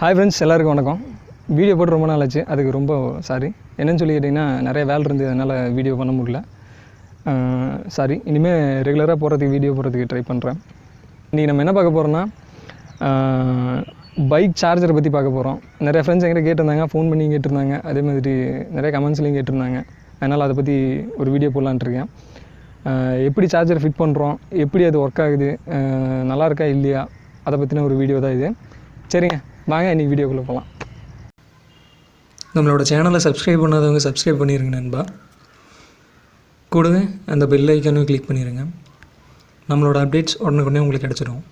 Hi friends, எல்லாருக்கும் வணக்கம். Video போட்டு ரொம்ப நாள் ஆச்சு, அதுக்கு ரொம்ப சாரி. என்னென்னு சொல்லி கேட்டிங்கன்னா, நிறைய வேலை இருந்து அதனால் வீடியோ பண்ண முடியல. சாரி. இனிமேல் ரெகுலராக வீடியோ போடுறதுக்கு ட்ரை பண்ணுறேன். இன்றைக்கி நம்ம என்ன பார்க்க போகிறோன்னா, பைக் சார்ஜரை பற்றி பார்க்க போகிறோம். நிறைய ஃப்ரெண்ட்ஸ் என்கிட்ட கேட்டிருந்தாங்க, ஃபோன் பண்ணி கேட்டிருந்தாங்க, அதே மாதிரி நிறைய கமெண்ட்ஸ்லையும் கேட்டிருந்தாங்க. அதனால் அதை பற்றி ஒரு வீடியோ போடலான்ட்ருக்கேன். எப்படி சார்ஜர் ஃபிட் பண்ணுறோம், எப்படி அது ஒர்க் ஆகுது, நல்லா இருக்கா இல்லையா, அதை பற்றின ஒரு வீடியோ தான் இது. சரிங்க, வாங்க இன்றைக்கி வீடியோக்குள்ளே போகலாம். நம்மளோட சேனலை சப்ஸ்கிரைப் பண்ணாதவங்க சப்ஸ்கிரைப் பண்ணிடுங்க நண்பா. கூடவே அந்த பெல் ஐக்கானும் கிளிக் பண்ணிடுங்க. நம்மளோட அப்டேட்ஸ் உடனே உங்களுக்கு கிடச்சிடும்.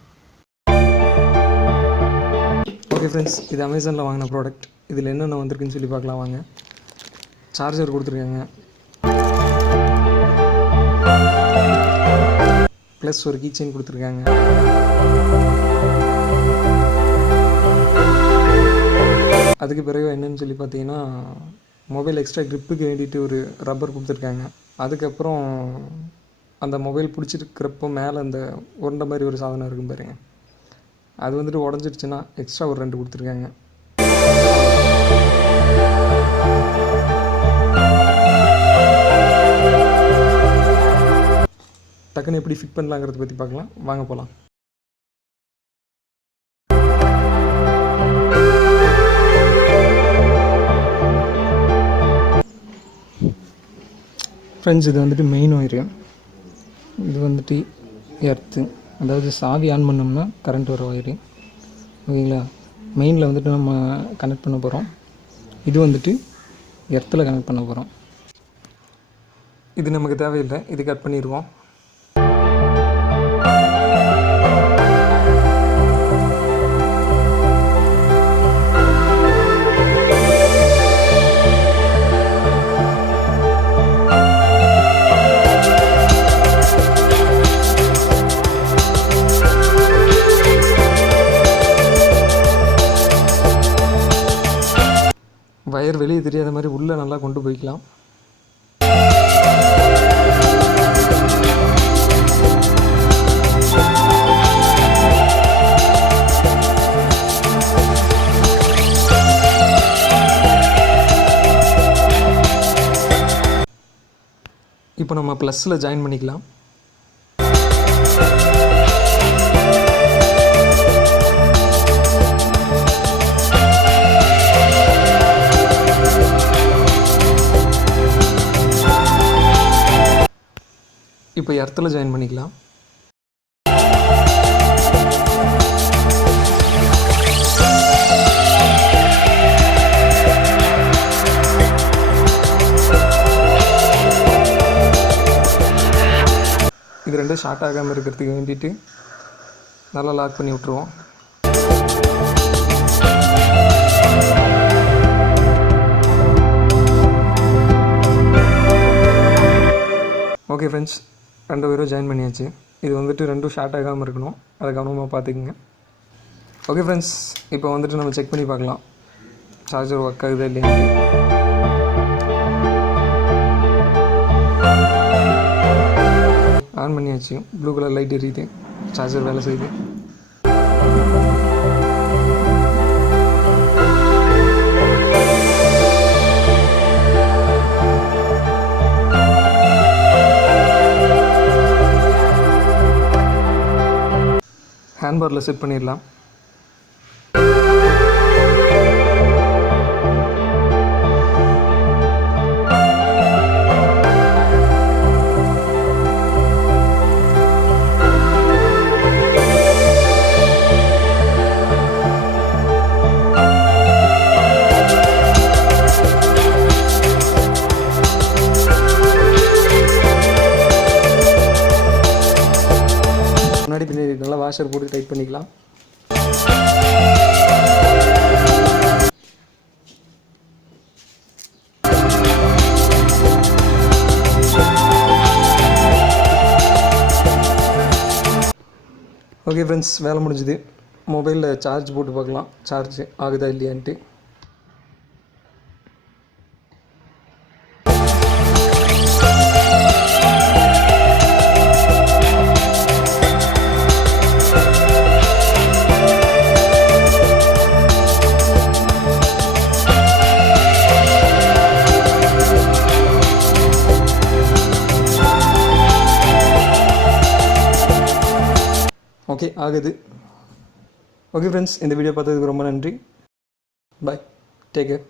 ஓகே ஃப்ரெண்ட்ஸ், இது அமேசானில் வாங்கின ப்ராடக்ட். இதில் என்னென்ன வந்திருக்குன்னு சொல்லி பார்க்கலாம் வாங்க. சார்ஜர் கொடுத்துருக்காங்க, ப்ளஸ் ஒரு கீ செயின் கொடுத்துருக்காங்க. அதுக்கு பிறகு என்னென்னு சொல்லி பார்த்தீங்கன்னா, மொபைல் எக்ஸ்ட்ரா க்ரிப்புக்கு வேண்டிட்டு ஒரு ரப்பர் கொடுத்துருக்காங்க. அதுக்கப்புறம் அந்த மொபைல் பிடிச்சிருக்கிறப்போ மேலே அந்த உருண்டை மாதிரி ஒரு சாதனம் இருக்கும் பாருங்க, அது வந்துட்டு உடஞ்சிடுச்சுன்னா எக்ஸ்ட்ரா ஒரு 2 கொடுத்துருக்காங்க. டக்குன்னு எப்படி ஃபிட் பண்ணலாங்கிறத பற்றி பார்க்கலாம், வாங்க போகலாம். ஃப்ரெண்ட்ஸ், இது வந்துட்டு மெயின் ஒயரு. இது வந்துட்டு எர்த்து, அதாவது சாவி ஆன் பண்ணோம்னா கரண்ட் வர ஒயரு. ஓகேங்களா? மெயினில் வந்துட்டு நம்ம கனெக்ட் பண்ண போகிறோம். இது வந்துட்டு எர்த்தில் கனெக்ட் பண்ண போகிறோம். இது நமக்கு தேவையில்லை, இது கட் பண்ணிடுவோம். வயர் வெளியே தெரியாத மாதிரி உள்ளே நல்லா கொண்டு போய்க்கலாம். இப்போ நம்ம ப்ளஸில் ஜாயின் பண்ணிக்கலாம். இப்போ எர்த்தில் ஜாயின் பண்ணிக்கலாம். இது ரெண்டும் ஷார்ட் ஆகாமல் இருக்கிறதுக்கு வேண்டிட்டு நல்லா லாக் பண்ணி விட்ருவோம். ஓகே ஃப்ரெண்ட்ஸ், 2 பேரும் ஜாயின் பண்ணியாச்சு. இது வந்துட்டு 2 ஷார்ட் ஆகாமல் இருக்கணும், அதை கவனமாக பார்த்துக்குங்க. ஓகே ஃப்ரெண்ட்ஸ், இப்போ வந்துட்டு நம்ம செக் பண்ணி பார்க்கலாம் சார்ஜர் ஒர்க் ஆகுதா இல்லையா. ஆன் பண்ணியாச்சு, ப்ளூ கலர் லைட் எரியுது, சார்ஜர் வேலை செய்யுது. ஹேண்ட்பாரில் செட் பண்ணிடலாம். முன்னாடி பின்னாடி நல்லா வாஷர் போட்டு டைட் பண்ணிக்கலாம். ஓகே ஃப்ரெண்ட்ஸ், வேலை முடிஞ்சுது. மொபைலில் சார்ஜ் போட்டு பார்க்கலாம் சார்ஜ் ஆகுதா இல்லையான்ட்டு. ஓகே ஆகுது. ஓகே ஃப்ரெண்ட்ஸ், இந்த வீடியோ பார்த்ததுக்கு ரொம்ப நன்றி. பாய், டேக் கேர்.